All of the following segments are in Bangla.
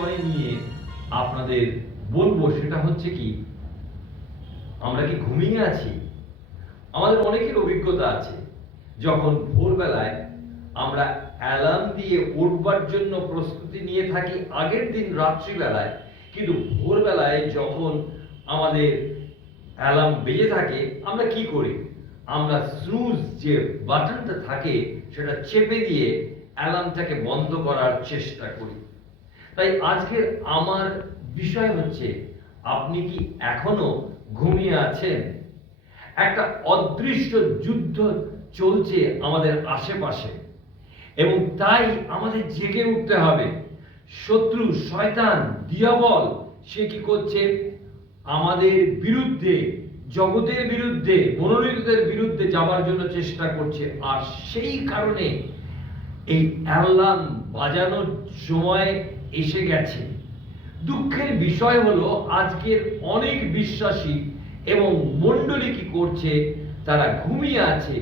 বিষয় নিয়ে আপনাদের বলবো সেটা হচ্ছে কি, আমরা কি ঘুমিয়ে আছি? আমাদের অনেকের অভিজ্ঞতা আছে, যখন ভোরবেলায় আমরা অ্যালার্ম দিয়ে উঠবার জন্য প্রস্তুতি নিয়ে থাকি আগের দিন রাত্রিবেলায়, কিন্তু ভোরবেলায় যখন আমাদের অ্যালার্ম বেজে থাকে আমরা কি করি? আমরা স্নুজ যে বাটনটা থাকে সেটা চেপে দিয়ে অ্যালার্মটাকে বন্ধ করার চেষ্টা করি। তাই আজকের আমার বিষয় হচ্ছে, আপনি কি এখনো ঘুমিয়ে আছেন? একটা অদৃশ্য যুদ্ধ চলছে আমাদের আশেপাশে, এবং তাই আমাদের জেগে উঠতে হবে। শত্রু, শয়তান, দিয়াবল সে কি করছে? আমাদের বিরুদ্ধে, জগতের বিরুদ্ধে, মনোনীতদের বিরুদ্ধে যাওয়ার জন্য চেষ্টা করছে। আর সেই কারণে এই অ্যালার্ম বাজানোর সময় এসে গেছে। দুঃখের বিষয় হলো, আজকের অনেক বিশ্বাসী এবং মণ্ডলী কি করছে? তারা ঘুমিয়ে আছে।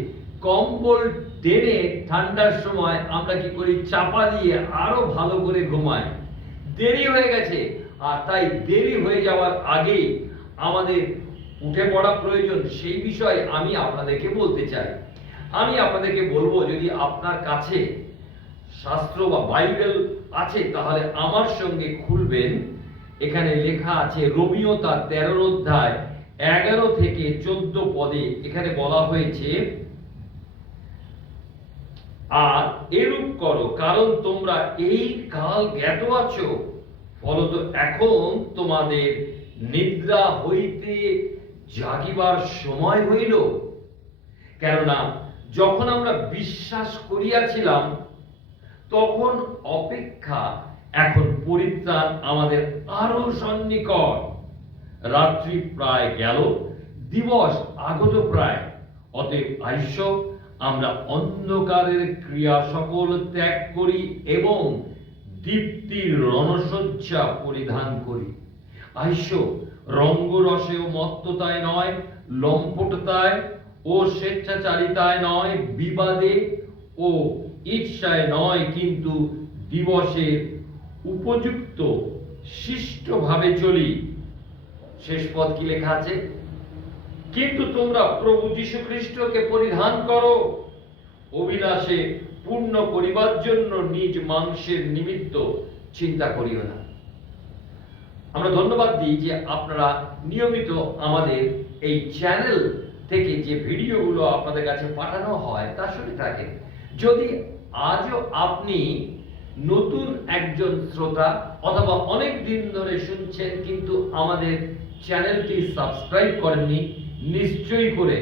কম্বল টেনে ঠান্ডার সময় আমরা কি করি? চাপা দিয়ে আরো ভালো করে ঘুমাই। দেরি হয়ে গেছে, আর তাই দেরি হয়ে যাওয়ার আগেই আমাদের উঠে পড়া প্রয়োজন। সেই বিষয়ে আমি আপনাদেরকে বলতে চাই। আমি আপনাদেরকে বলবো, যদি আপনার কাছে শাস্ত্র বা বাইবেল আছে তাহলে আমার সঙ্গে খুলবেন। এখানে লেখা আছে রোমীয় তার 13 অধ্যায় 11 থেকে 14 পদে এখানে বলা হয়েছে, আর এরূপ করো, কারণ তোমরা এই কাল জ্ঞাত আছো। ফলত এখন তোমাদের নিদ্রা হইতে জাগিবার সময় হইল। কেননা যখন আমরা বিশ্বাস করিয়াছিলাম, তখন অপেক্ষা এখন পরিত্রাণ আমাদের আরো সন্নিকট। রাত্রি প্রায় গেল, দিবস আগত প্রায়। অতএব আইস, আমরা অন্ধকারের ক্রিয়া সকল ত্যাগ করি এবং দীপ্তির রণসজ্জা পরিধান করি। আইস, রঙ্গরসে ও মত্ততায় নয়, লম্পটতায় ও স্বেচ্ছাচারিতায় নয়, বিবাদে ও ঈর্ষায় নয়, কিন্তু দিবসের উপযুক্ত শিষ্টভাবে চলি। শেষ পদ কি লেখা আছে? কিন্তু তোমরা প্রভু যীশু খ্রিস্টকে পরিধান করো, অভিলাষে পূর্ণ করিবার জন্য নিজ মাংসের নিমিত্ত চিন্তা করিও না। আমরা ধন্যবাদ দিই যে আপনারা নিয়মিত আমাদের এই চ্যানেল থেকে যে ভিডিওগুলো আপনাদের কাছে পাঠানো হয় তা শুনে থাকেন। যদি আজও আপনি নতুন একজন শ্রোতা অথবা অনেক দিন ধরে শুনছেন কিন্তু আমাদের চ্যানেলটি সাবস্ক্রাইব করেননি, নিশ্চয়ই করে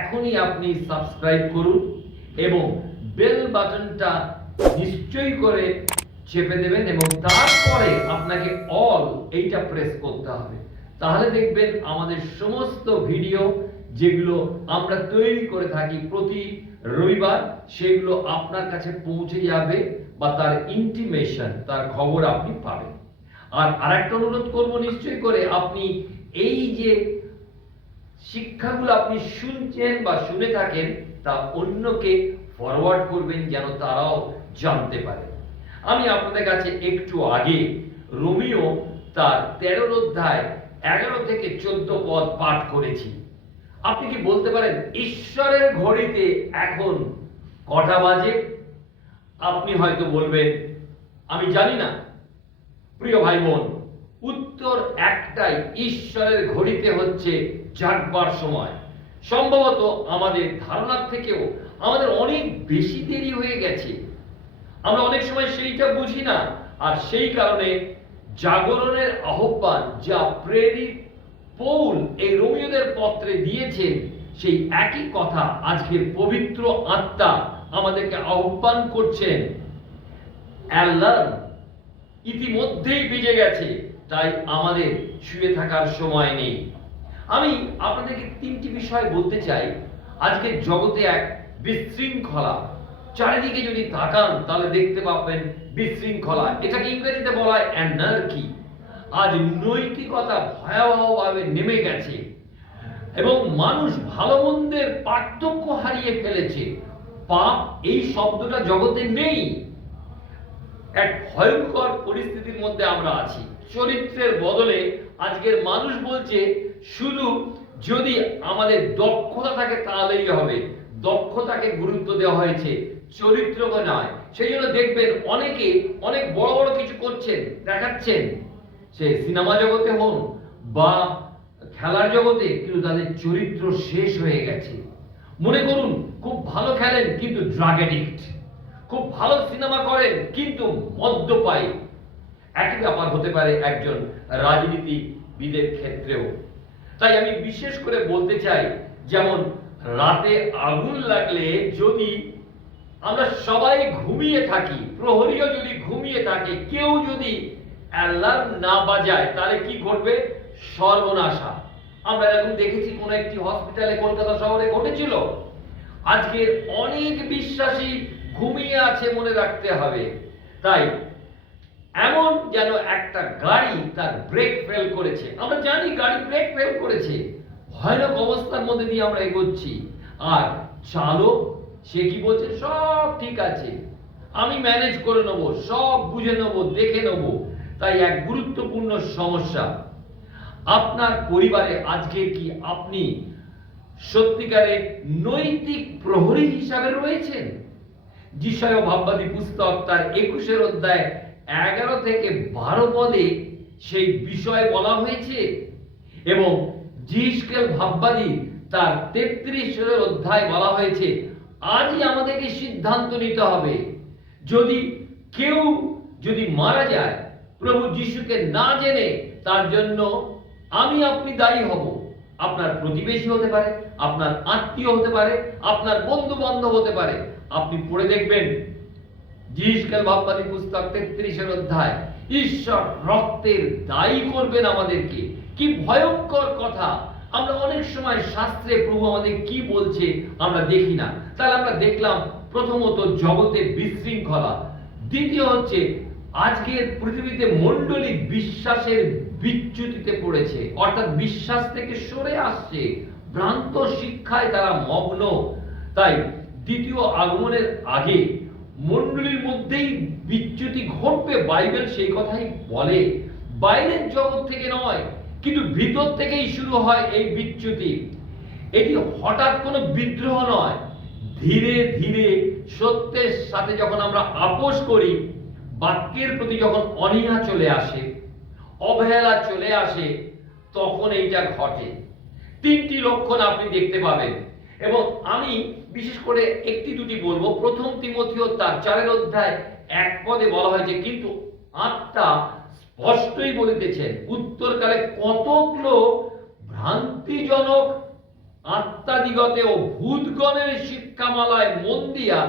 এখনই আপনি সাবস্ক্রাইব করুন এবং বেল বাটনটা নিশ্চয়ই করে চেপে দেবেন, এবং তারপরে আপনাকে অল এইটা প্রেস করতে হবে। তাহলে দেখবেন আমাদের সমস্ত ভিডিও যেগুলো আমরা তৈরি করে থাকি প্রতি রবিবার, সেগুলো আপনার কাছে পৌঁছে যাবে বা তার ইন্টিমেশন, তার খবর আপনি পাবেন। আর আরেকটা অনুরোধ করব, নিশ্চয়ই করে আপনি এই যে শিক্ষাগুলো আপনি শুনছেন বা শুনে থাকেন তা অন্যকে ফরওয়ার্ড করবেন, যেন তারাও জানতে পারে। আমি আপনাদের কাছে একটু আগে রোমীয় তার 13 অধ্যায় 11 থেকে 14 পদ পাঠ করেছি। আপনি কি বলতে পারেন ঈশ্বরের ঘড়িতে এখন কটা বাজে? আপনি হয়তো বলবেন আমি জানি না। প্রিয় ভাই বোন, উত্তর একটাই, ঈশ্বরের ঘড়িতে হচ্ছে জাগবার সময়। সম্ভবত আমাদের ধারণার থেকেও আমাদের অনেক বেশি দেরি হয়ে গেছে। আমরা অনেক সময় সেইটা বুঝি না, আর সেই কারণে জাগরণের আহ্বান যা প্রেরিত পৌল এই রোমীয়দের পত্রে দিয়েছেন, সেই একই কথা আজকের পবিত্র আত্মা আমাদেরকে আহ্বান করছেন। অ্যালার্ম ইতিমধ্যেই বেজে গেছে, তাই আমাদের শুয়ে থাকার সময় নেই। আমি আপনাদেরকে 3টি বিষয় বলতে চাই। আজকের জগতে এক বিশৃঙ্খলা, চারিদিকে যদি তাকান তাহলে দেখতে পাবেন বিশৃঙ্খলা। এটাকে ইংরেজিতে বলা হয় অ্যানার্কি। আজ নৈতিকতা ভয়াবহভাবে নেমে গেছে এবং মানুষ ভালো মন্দের পার্থক্য হারিয়ে ফেলেছে। পাপ এই শব্দটা জগতে নেই। এক ভয়ঙ্কর পরিস্থিতির মধ্যে আমরা আছি। চরিত্রের বদলে আজকের মানুষ বলছে শুধু যদি আমাদের দক্ষতা থাকে তাহলেই হবে। দক্ষতাকে গুরুত্ব দেওয়া হয়েছে, চরিত্রকে নয়। সেই জন্য দেখবেন অনেকে অনেক বড় বড় কিছু করছেন, দেখাচ্ছেন, সে সিনেমা জগতে হন বা খেলার জগতে, কিন্তু তাদের চরিত্র শেষ হয়ে গেছে। মনে করুন খুব ভালো খেলেন কিন্তু ড্রাগ এডিক্ট, খুব ভালো সিনেমা করেন কিন্তু মদ্যপায়ী। একই ব্যাপার হতে পারে একজন রাজনীতিবিদের ক্ষেত্রেও। তাই আমি বিশেষ করে বলতে চাই, যেমন রাতে আগুন লাগলে যদি আমরা সবাই ঘুমিয়ে থাকি, প্রহরীও যদি ঘুমিয়ে থাকে, কেউ যদি অ্যালার্ম না বাজায়, তাহলে কি ঘটবে? সর্বনাশা। আমরা এরকম দেখেছি কোন একটি হসপিটালে কলকাতা শহরে ঘটেছিল। আজকের অনেক বিশ্বাসী ঘুমিয়ে আছে, মনে রাখতে হবে। তাই এমন যেন একটা গাড়ি তার ব্রেক ফেল করেছে, আমরা জানি গাড়ি ব্রেক ফেল করেছে, ভয়ানক অবস্থার মধ্যে দিয়ে আমরা এগোচ্ছি, আর চালক সে কি বলছে? সব ঠিক আছে, আমি ম্যানেজ করে নেব, সব বুঝে নেব, দেখে নেব। তাই এক গুরুত্বপূর্ণ সমস্যা, আপনার পরিবারে আজকে কি আপনি সত্যিকারে নৈতিক প্রহরী হিসাবে রয়েছেন? যিশয় ভাববাদী পুস্তক তার 21 অধ্যায় 11 থেকে 12 পদে সেই বিষয় বলা হয়েছে, এবং জিসকেল ভাববাদী তার 33 অধ্যায় বলা হয়েছে। আজই আমাদেরকে সিদ্ধান্ত নিতে হবে, যদি কেউ যদি মারা যায় প্রভু যিশুকে না জেনে, তার জন্য আমি আপনি দায়ী হব। আপনার প্রতিবেশী হতে পারে, আপনার আত্মীয় হতে পারে, আপনার বন্ধু বান্ধব হতে পারে। আপনি পড়ে দেখবেন জিসকেল ভাববাদী পুস্তক 33 অধ্যায়, ঈশ্বর রক্তের দায়ী করবেন আমাদেরকে। কি ভয়ঙ্কর কথা! আমরা অনেক সময় শাস্ত্রে প্রভু আমাদের কি বলছে আমরা দেখি না। তাহলে আমরা দেখলাম প্রথমত জগতের বিশৃঙ্খলা, দ্বিতীয় হচ্ছে আজকের পৃথিবীতে মণ্ডলী বিশ্বাসের বিচ্যুতিতে পড়েছে, অর্থাৎ বিশ্বাস থেকে সরে আসছে, ভ্রান্ত শিক্ষায় তারা মগ্ন। তাই দ্বিতীয় আগমনের আগে মণ্ডলীর মধ্যেই বিচ্যুতি ঘটবে, বাইবেল সেই কথাই বলে। বাইরের জগৎ থেকে নয়, কিন্তু ভিতর থেকেই শুরু হয় এই বিচ্যুতি। এটি হঠাৎ কোনো বিদ্রোহ নয়, ধীরে ধীরে সত্যের সাথে যখন আমরা আপোষ করি, বাক্যের প্রতি যখন অনীহা চলে আসে, অবহেলা চলে আসে, তখন এইটা ঘটে। তিনটি লক্ষণ আপনি দেখতে পাবেন, এবং আমি বিশেষ করে একটি দুটি বলবো। প্রথম তিমথিও তার 4 অধ্যায় 1 পদে বলা হয়েছে, কিন্তু আত্মা স্পষ্টই বলিতেছেন, উত্তরকালে কতক লোক ভ্রান্তিজনক আত্মাদিগতে ও ভূতগণের শিক্ষামালায় মন দিয়া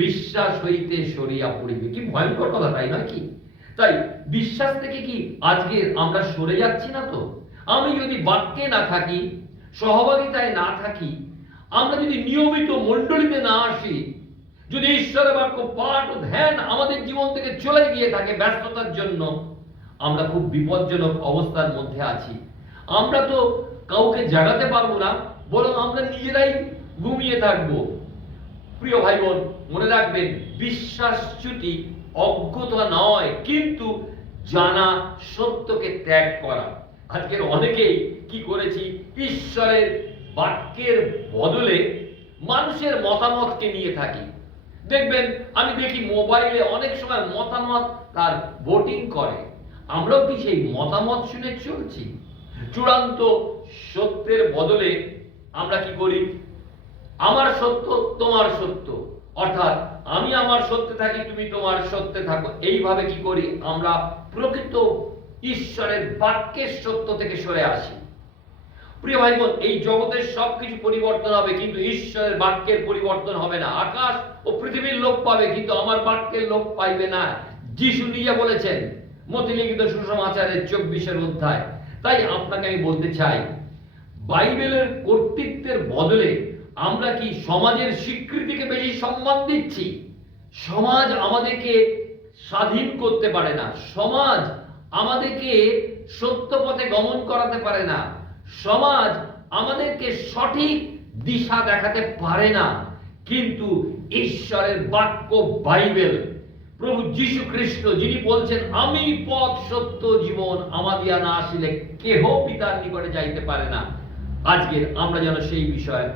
বিশ্বাস হইতে সরিয়া পড়িবে। কি ভয়ঙ্কর কথা, তাই নয় কি? তাই বিশ্বাস থেকে কি আজকে আমরা সরে যাচ্ছি না তো? আমি যদি বাক্যে না থাকি, সহভাগিতায় না থাকি, আমরা যদি নিয়মিত মণ্ডলীতে না আসি, যদি ঈশ্বরের বাক্য পাঠ ও ধ্যান আমাদের জীবন থেকে চলে গিয়ে থাকে ব্যস্ততার জন্য, আমরা খুব বিপজ্জনক অবস্থার মধ্যে আছি। আমরা তো কাউকে জাগাতে পারবো না, বরং আমরা নিজেরাই ঘুমিয়ে থাকবো। প্রিয় ভাই বোন, মনে রাখবেন, বিশ্বাসচ্যুতি অজ্ঞতা নয়, কিন্তু জানা সত্যকে ত্যাগ করা। আজকের অনেকেই কি করেছি, ঈশ্বরের বাক্যের বদলে মানুষের মতামতকে নিয়ে থাকি। দেখবেন, আমি দেখি মোবাইলে অনেক সময় মতামত তার ভোটিং করে। আমরাও কি সেই মতামত শুনে চলছি? চূড়ান্ত সত্যের বদলে আমরা কি করি? আমার সত্য তোমার সত্য, অর্থাৎ আমি আমার সত্যে থাকি, তুমি তোমার সত্যে থাকো। এইভাবে কি করি? আমরা প্রকৃত ঈশ্বরের বাক্যের সত্য থেকে সরে আসি। প্রিয় ভাই বোন, এই জগতের সবকিছু পরিবর্তন হবে, কিন্তু ঈশ্বরের বাক্যের পরিবর্তন হবে না। আকাশ ও পৃথিবীর লোপ পাবে, কিন্তু আমার বাক্যের লোপ পাইবে না। যিশু নিজে বলেছেন মথিলিখিত সুসমাচারের 24 অধ্যায়। তাই আপনাকে আমি বলতে চাই, বাইবেলের কর্তৃত্বের বদলে আমরা কি সমাজের স্বীকৃতিকে বেশি সম্মান দিচ্ছি? সমাজ আমাদেরকে স্বাধীন করতে পারে না, সমাজ আমাদেরকে সত্য পথে গমন করাতে পারে না, সমাজ আমাদেরকে সঠিক দিশা দেখাতে পারে না। কিন্তু ঈশ্বরের বাক্য বাইবেল প্রভু যীশু খ্রিস্ট, যিনি বলছেন আমি পথ সত্য জীবন, আমার দিয়া না আসিলে কেহ পিতার নিকটে যাইতে পারে না। আজকের আমরা যেন সেই বিষয়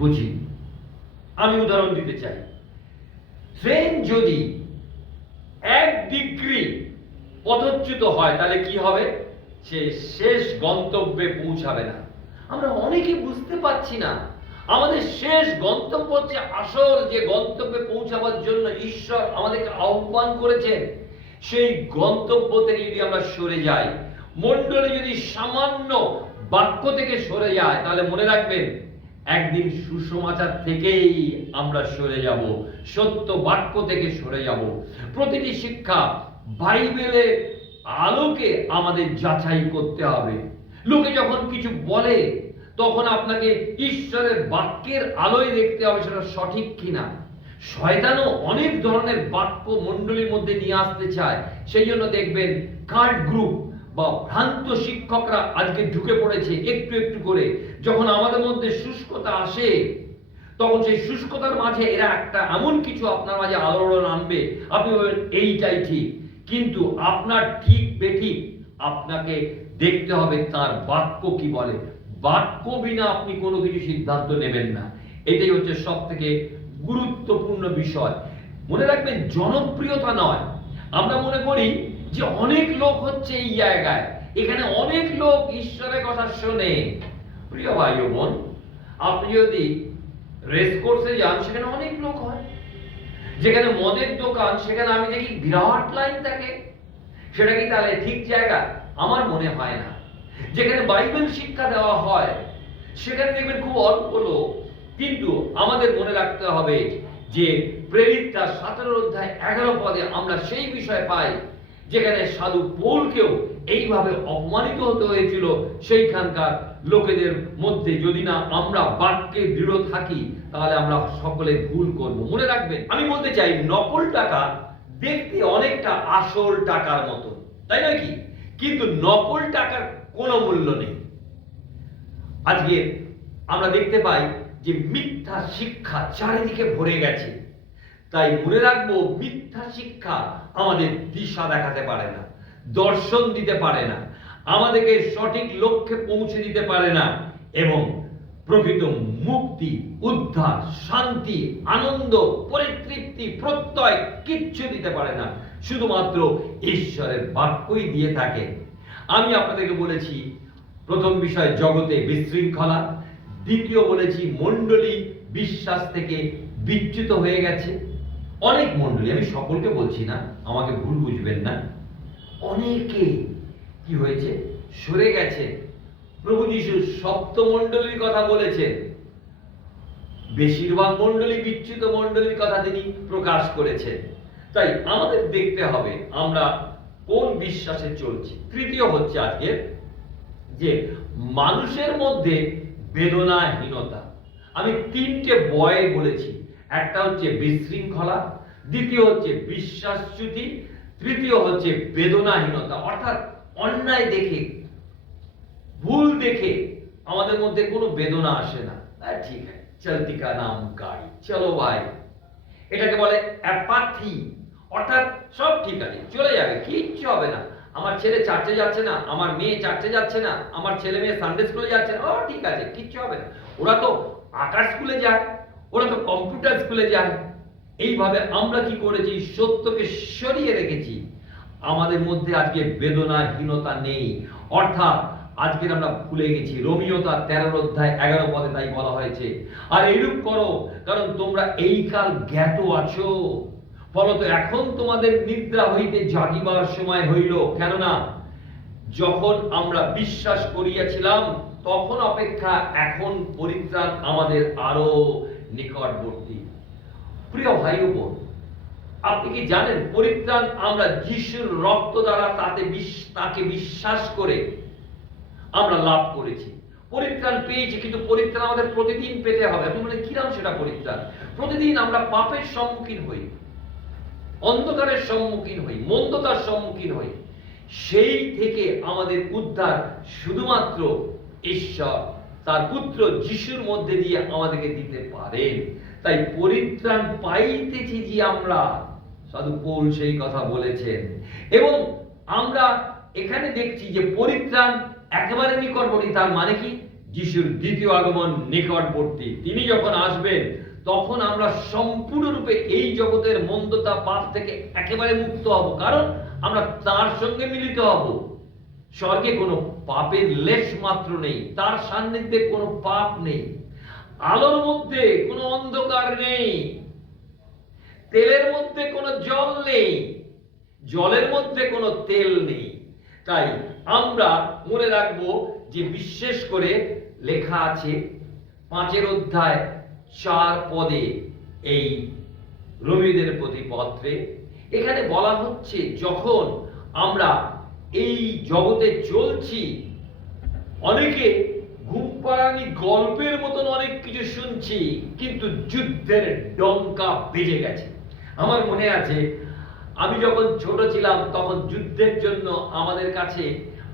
বুঝি। আমি উদাহরণ দিতে চাই। ট্রেন যদি 1 ডিগ্রি পথচ্যুত হয় তাহলে কি হবে? সে শেষ গন্তব্যে পৌঁছাবে না। আমরা অনেকে বুঝতে পারছি না আমাদের শেষ গন্তব্য হচ্ছে আসল যে গন্তব্যে পৌঁছাবার জন্য ঈশ্বর আমাদেরকে আহ্বান করেছেন, সেই গন্তব্য থেকে যদি আমরা সরে যাই, মণ্ডলী যদি সামান্য বাক্য থেকে সরে যায়, তাহলে মনে রাখবেন একদিন সুসমাচার থেকেই আমরা সরে যাব, সত্য বাক্য থেকে সরে যাব। প্রতিটি শিক্ষা বাইবেলের আলোকে আমাদের যাচাই করতে হবে। লোকে যখন কিছু বলে তখন আপনাকে ঈশ্বরের বাক্যের আলোয় দেখতে হবে সেটা সঠিক কিনা। শয়তানও অনেক ধরনের বাক্য মণ্ডলীর মধ্যে নিয়ে আসতে চায়। সেই জন্য দেখবেন কাল্ট গ্রুপ বা ভ্রান্ত শিক্ষকরা আজকে ঢুকে পড়েছে একটু একটু করে। যখন আমাদের মধ্যে শুষ্কতা আসে তখন সেই শুষ্কতার মাঝে এরা একটা এমন কিছু আপনার মাঝে আলোড়ন আনবে, আপনি বলবেন এইটাই ঠিক। কিন্তু আপনার ঠিক বেঠিক আপনাকে দেখতে হবে তার বাক্য কি বলে। বাক্য বিনা আপনি কোনো কিছু সিদ্ধান্ত নেবেন না। এটাই হচ্ছে সব থেকে গুরুত্বপূর্ণ বিষয়। মনে রাখবেন জনপ্রিয়তা নয়। আমরা মনে করি যে অনেক লোক হচ্ছে এই জায়গায়, এখানে অনেক লোক ঈশ্বরের কথা শোনে। প্রিয় ভাই ও বোন, আপনি যদি রেস কোর্সে যান সেখানে অনেক লোক হয়। যেখানে মদের দোকান সেখানে আমি দেখি বিরাট লাইন থাকে। সেটা কি তাহলে ঠিক জায়গা? আমার মনে হয় না। যেখানে বাইবেল শিক্ষা দেওয়া হয় সেখানে দেখবেন খুব অল্প লোক। কিন্তু আমাদের মনে রাখতে হবে যে প্রেরিতরা 17 অধ্যায় 11 পদে আমরা সেই বিষয় পাই যেখানে সাধু পৌলকেও এইভাবে অপমানিত হতে হয়েছিল সেইখানকার লোকেদের মধ্যে। যদি না আমরা বাক্যে দৃঢ় থাকি তাহলে আমরা সকলে ভুল করব। মনে রাখবেন, আমি বলতে চাই নকল টাকা দেখতে অনেকটা আসল টাকার মতো, তাই নয় কি? কিন্তু নকল টাকার কোনো মূল্য নেই। আজকে আমরা দেখতে পাই যে মিথ্যা শিক্ষা চারিদিকে ভরে গেছে। তাই মনে রাখবো, মিথ্যা শিক্ষা আমাদের দিশা দেখাতে পারে না, দর্শন দিতে পারে না, আমাদেরকে সঠিক লক্ষ্যে পৌঁছে দিতে পারে না, এবং প্রকৃত মুক্তি, উদ্ধার, শান্তি, আনন্দ, পরিতৃপ্তি, প্রত্যয় কিচ্ছু দিতে পারে না। শুধুমাত্র ঈশ্বরের বাক্যই দিয়ে থাকে। আমি আপনাদেরকে বলেছি প্রথম বিষয় জগতে বিশৃঙ্খলা, দ্বিতীয় বলেছি মণ্ডলী বিশ্বাস থেকে বিচ্যুত হয়ে গেছে। অনেক মণ্ডলী, আমি সকলকে বলছি না, আমাকে ভুল বুঝবেন না, অনেকে কি হয়েছে? সরে গেছে। প্রভু যীশু সপ্ত মণ্ডলীর কথা বলেছেন, বেশিরভাগ মণ্ডলী বিচ্যুত মণ্ডলীর কথা তিনি প্রকাশ করেছেন। তাই আমাদের দেখতে হবে আমরা কোন বিশ্বাসে চলছি। তৃতীয় হচ্ছে আজকে যে মানুষের মধ্যে বেদনাহীনতা। আমি 3টে বয় বলেছি। একটা হচ্ছে বিশৃঙ্খলা, দ্বিতীয় হচ্ছে বিশ্বাসচ্যুতি, তৃতীয় হচ্ছে বেদনাহীনতা। অর্থাৎ অন্যায় দেখে, ভুল দেখে আমাদের মধ্যে কোনো বেদনা আসে না। ঠিক আছে, চলতি কা নাম গাড়ি, চলো ভাই। এটাকে বলে অ্যাপাথি। অর্থাৎ সব ঠিক আছে, চলে যাবে, কিচ্ছু হবে না। আমার ছেলে চার্চে যাচ্ছে না, আমার মেয়ে চার্চে যাচ্ছে না, আমার ছেলে মেয়ে সানডে স্কুলে যাচ্ছে না, ও ঠিক আছে, কিচ্ছু হবে না। ওরা তো আঁকার স্কুলে যায়, ওরা তো কম্পিউটার স্কুলে যায়। এইভাবে আমরা কি করেছি? সত্যকে সরিয়ে রেখেছি। আমাদের মধ্যে আজকে বেদনাহীনতা নেই। অর্থাৎ আজকে আমরা ভুলে গেছি। রোমীয় তার 13 অধ্যায় 11 পদে তাই বলা হয়েছে, আর এইরূপ করো কারণ তোমরা এই কাল জ্ঞাত আছো, ফলত এখন তোমাদের নিদ্রা হইতে জাগিবার সময় হইল। কেননা যখন আমরা বিশ্বাস করিয়াছিলাম তখন অপেক্ষা এখন পরিত্রাণ আমাদের আরো নিকটবর্তী। প্রিয় ভাই ও বোন, আপনি কি জানেন পরিত্রাণ আমরা যিশুর রক্ত দ্বারা তাকে বিশ্বাস করে আমরা লাভ করেছি, পরিত্রাণ পেয়েছি। কিন্তু পরিত্রাণ আমাদের প্রতিদিন পেতে হবে। আপনি বলেন কিরাম সেটা পরিত্রাণ? প্রতিদিন আমরা পাপের সম্মুখীন হই, অন্ধকারের সম্মুখীন হই, মন্দতার সম্মুখীন হই। সেই থেকে আমাদের উদ্ধার শুধুমাত্র ঈশ্বর তার পুত্র যিশুর মধ্যে দিয়ে আমাদেরকে দিতে পারেন। তাই পরিত্রাণ পাইতেছি যে আমরা, সাধু পৌল সেই কথা বলেছেন। এবং আমরা এখানে দেখছি যে পরিত্রাণ একেবারে নিকটবর্তী। তার মানে কি? যিশুর দ্বিতীয় আগমন নিকটবর্তী। তিনি যখন আসবেন তখন আমরা সম্পূর্ণরূপে এই জগতের মন্দতা পাপ থেকে একেবারে মুক্ত হব, কারণ আমরা তার সঙ্গে মিলিত হব। স্বর্গে কোনো পাপের লেশ মাত্র নেই, তার সান্নিধ্যে কোনো পাপ নেই, আলোর মধ্যে কোনো অন্ধকার নেই, তেলের মধ্যে কোনো জল নেই, জলের মধ্যে কোনো তেল নেই। তাই আমরা মনে রাখবো যে বিশেষ করে লেখা আছে 5 অধ্যায় 4 পদে এই রোমীয়দের প্রতি পত্রে, এখানে বলা হচ্ছে যখন আমরা এই জগতে চলছি, অনেকে ঘুম পাড়ানি গল্পের মতন অনেক কিছু শুনছি, কিন্তু যুদ্ধের ডঙ্কা বেজে গেছে। আমার মনে আছে আমি যখন ছোট ছিলাম তখন যুদ্ধের জন্য আমাদের কাছে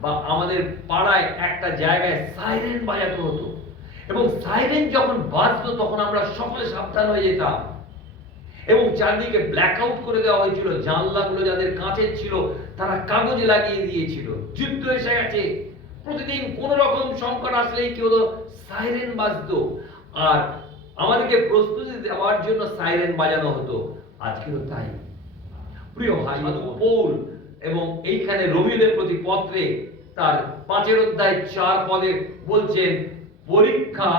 বা আমাদের পাড়ায় একটা জায়গায় সাইরেন বাজাতে হতো, এবং সাইরেন যখন বাজতো তখন আমরা সকলে সাবধান হয়ে যেতাম, এবং চারদিকে ব্ল্যাক আউট করে দেওয়া হয়েছিল। জানলাগুলো যাদের কাঁচের ছিল তারা কাগজ লাগিয়ে দিয়েছিল। যুদ্ধ এসে গেছে, প্রতিদিন কোন রকম সংকট আসলেই কি হতো? সাইরেন বাজতো, আর আমাদেরকে প্রস্তুতি দেওয়ার জন্য সাইরেন বাজানো হতো। আজকেও তাই। প্রিয় ভাই, পৌল এবং এইখানে রোমীয়দের প্রতি পত্রে তার 5 অধ্যায় 4 পদে বলছেন পরীক্ষা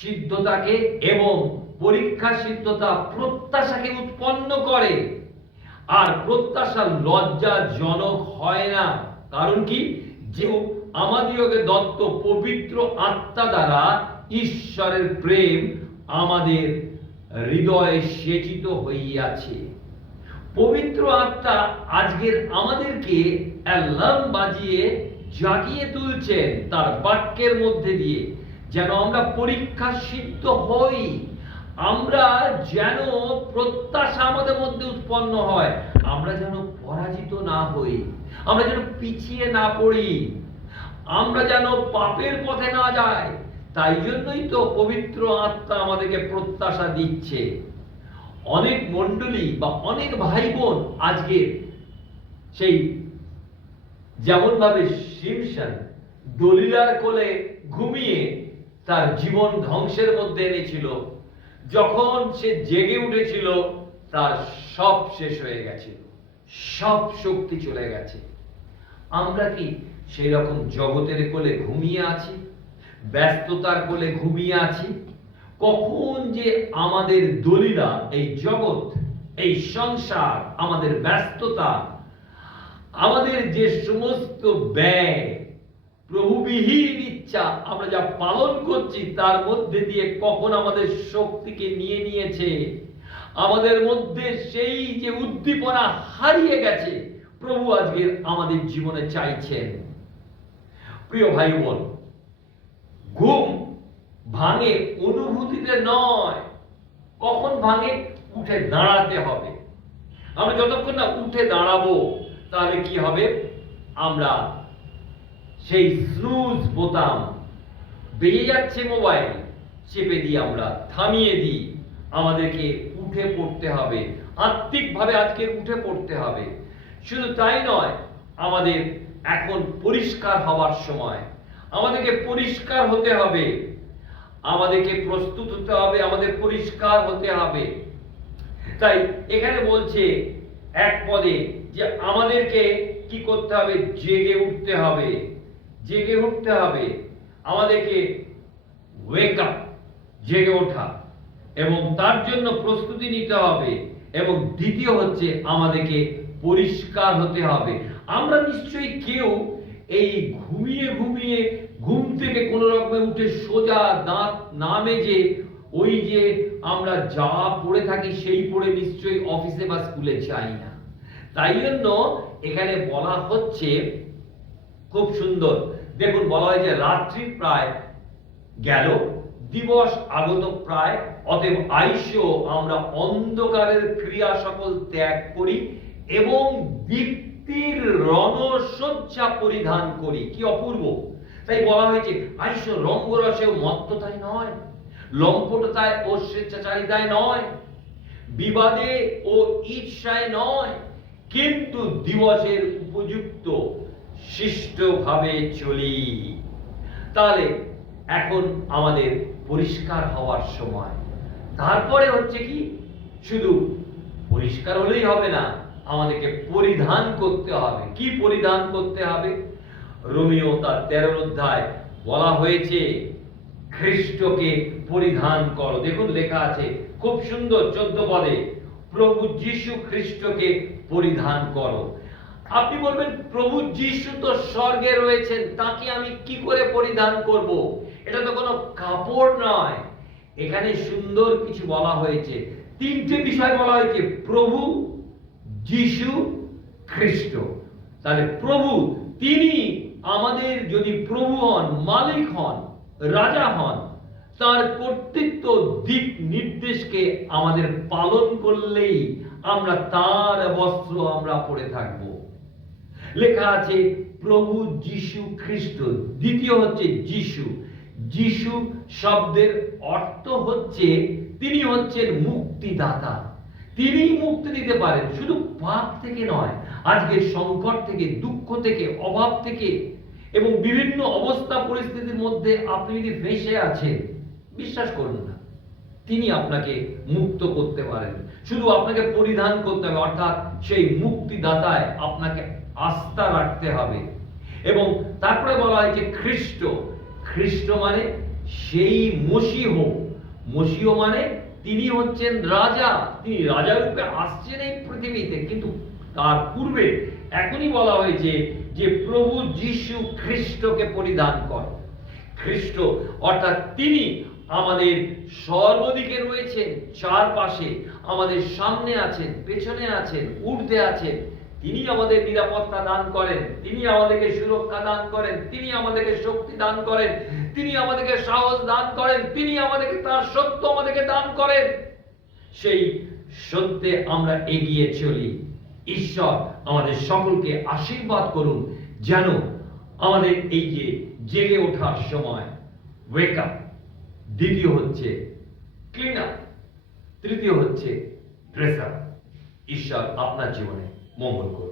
সিদ্ধতাকে, এবং পরীক্ষা সিদ্ধতা প্রত্যাশাকে উৎপন্ন করে, আর প্রত্যাশা লজ্জাজনক হয় না। কারণ কি? যে আমাদিগকে দত্ত পবিত্র আত্মা দ্বারা ঈশ্বরের প্রেম আমাদের হৃদয়ে সেচিত হইয়াছে। পবিত্র আত্মা আজকের আমাদেরকে অ্যালার্ম বাজিয়ে জাগিয়ে তুলছেন তার বাক্যের মধ্যে দিয়ে, যেন আমরা পরীক্ষা সিদ্ধ হই, আমরা যেন প্রত্যাশা আমাদের মধ্যে উৎপন্ন হয়, আমরা যেন পরাজিত না হই, আমরা যেন পিছিয়ে না পড়ি, আমরা যেন পাপের পথে না যাই। তাই জন্যই তো পবিত্র আত্মা আমাদেরকে প্রত্যাশা দিচ্ছে। অনেক মণ্ডলী বা অনেক ভাই বোন আজকে সেই যেমন ভাবে শিমশন দলিলার কোলে ঘুমিয়ে তার জীবন ধ্বংসের মধ্যে এনেছিল, যখন সে জেগে উঠেছিল তার সব শেষ হয়ে গেছিল, সব শক্তি চলে গেছে। আমরা কি সেই রকম জগতের কোলে ঘুমিয়ে আছি? ব্যস্ততার কোলে ঘুমিয়ে আছি? কখন যে আমাদের দলিলা, এই জগৎ, এই সংসার, আমাদের ব্যস্ততা, আমাদের যে সমস্ত ব্যয়, প্রভুবিহীন ইচ্ছা আমরা যা পালন করছি, তার মধ্যে দিয়ে কখন আমাদের শক্তিকে নিয়ে নিয়েছে, আমাদের মধ্যে সেই যে উদ্দীপনা হারিয়ে গেছে, প্রভু আজকে আমাদের জীবনে চাইছেন। প্রিয় ভাই বোন, ঘুম ভাঙে অনুভূতিতে নয়। কখন ভাঙে? উঠে দাঁড়াতে হবে। আমরা যতক্ষণ না উঠে দাঁড়াবো, তাহলে কি হবে? আমরা সেই স্নুজ বোতাম, বেজে যাচ্ছে মোবাইল, চেপে দিই, আমরা থামিয়ে দিই। আমাদেরকে উঠে পড়তে হবে, আত্মিকভাবে আজকে উঠে পড়তে হবে। শুধু তাই নয়, আমাদের এখন পরিষ্কার হওয়ার সময়, আমাদেরকে পরিষ্কার হতে হবে, আমাদেরকে প্রস্তুত হতে হবে, আমাদের পরিষ্কার হতে হবে। তাই এখানে বলছে 1 পদে যে আমাদেরকে কি করতে হবে? জেগে উঠতে হবে, জেগে উঠতে হবে, আমাদেরকে ওয়েক আপ, জেগে ওঠা, এবং তার জন্য প্রস্তুতি নিতে হবে। এবং দ্বিতীয় হচ্ছে আমাদেরকে পরিষ্কার হতে হবে। আমরা নিশ্চয়ই কেউ এই ঘুমিয়ে ঘুমিয়ে ঘুম থেকে কোন রকমে উঠে সোজা দাঁত না মেজে ওই যে আমরা যা পড়ে থাকি সেই পড়ে নিশ্চয়ই অফিসে বা স্কুলে যাই না। তাই জন্য এখানে বলা হচ্ছে খুব সুন্দর, দেখুন বলা হয় যে রাত্রি প্রায় গেল, দিবস আগত প্রায়, অতএব আইসো আমরা অন্ধকারের ক্রিয়া সকল ত্যাগ করি এবং দীপ্তির রণসজ্জা পরিধান করি। কি অপূর্ব! তাই বলা হয়েছে আইসো রঙ্গরসেও মত্ততায় নয়, লম্পটতায় ও স্বেচ্ছাচারিতায় নয়, বিবাদে ও ঈর্ষায় নয়, কিন্তু দিবসের উপযুক্ত শিষ্টভাবে চলি। তাহলে এখন আমাদের পরিষ্কার হওয়ার সময়। তারপরে হচ্ছে কি, শুধু পরিষ্কার হলেই হবে না, আমাদেরকে পরিধান করতে হবে। কি পরিধান করতে হবে? রোমিও তার 13 অধ্যায় বলা হয়েছে খ্রিস্টকে পরিধান করো। দেখুন লেখা আছে খুব সুন্দর 14 পদে, প্রভু যীশু খ্রিস্টকে পরিধান করো। আপনি বলবেন প্রভু যীশু তো স্বর্গে রয়েছেন, তাকে আমি কি করে পরিধান করব? এটা তো কোনো কাপড় নয়। এখানে সুন্দর কিছু বলা হয়েছে, 3টে বিষয় বলা হয়েছে, প্রভু, যীশু, খ্রিস্ট। তাহলে প্রভু, তিনি আমাদের যদি প্রভু হন, মালিক হন, রাজা হন, তার কর্তৃত্ব দিক নির্দেশকে আমাদের পালন করলেই আমরা তার বস্ত্র আমরা পরে থাকব। লেখা আছে প্রভু যীশু খ্রিস্ট। দ্বিতীয় হচ্ছে যীশু। যীশু শব্দের অর্থ হচ্ছে তিনি হচ্ছেন মুক্তিদাতা। তিনি মুক্তি দিতে পারেন, শুধু পাপ থেকে নয়, আজকের সংকট থেকে, দুঃখ থেকে, অভাব থেকে এবং বিভিন্ন অবস্থা পরিস্থিতির মধ্যে আপনি যদি ফেঁসে আছেন, বিশ্বাস করুন না, তিনি আপনাকে মুক্ত করতে পারেন। শুধু আপনাকে পরিধান করতে হবে, অর্থাৎ সেই মুক্তিদাতায় আপনাকে আস্থা রাখতে হবে। এবং তারপরে বলা হয়েছে খ্রিস্ট। খ্রিস্ট মানে সেই মসীহ। মসীহ মানে তিনি হচ্ছেন রাজা, তিনি রাজা রূপে আসছেন এই পৃথিবীতে। কিন্তু তার পূর্বে এখনই বলা হয়েছে যে প্রভু যীশু খ্রিস্টকে পরিধান কর। খ্রিস্ট অর্থাৎ তিনি আমাদের সর্বদিকে রয়েছেন, চারপাশে, আমাদের সামনে আছেন, পেছনে আছেন, ঊর্ধ্বে আছেন। তিনি আমাদের নিরাপত্তা দান করেন, তিনি আমাদেরকে সুরক্ষা দান করেন, তিনি আমাদেরকে শক্তি দান করেন, তিনি আমাদেরকে সাহস দান করেন, তিনি আমাদেরকে তার সত্য আমাদেরকে দান করেন। সেই সত্যে আমরা এগিয়ে চলি। ঈশ্বর আমাদের সকলকে আশীর্বাদ করুন, যেন আমাদের এই যে জেগে ওঠার সময়, ওয়েক আপ, দ্বিতীয় হচ্ছে ক্লিন আপ, তৃতীয় হচ্ছে ড্রেস আপ। ঈশ্বর আপনার জীবনে মঙ্গল করুন।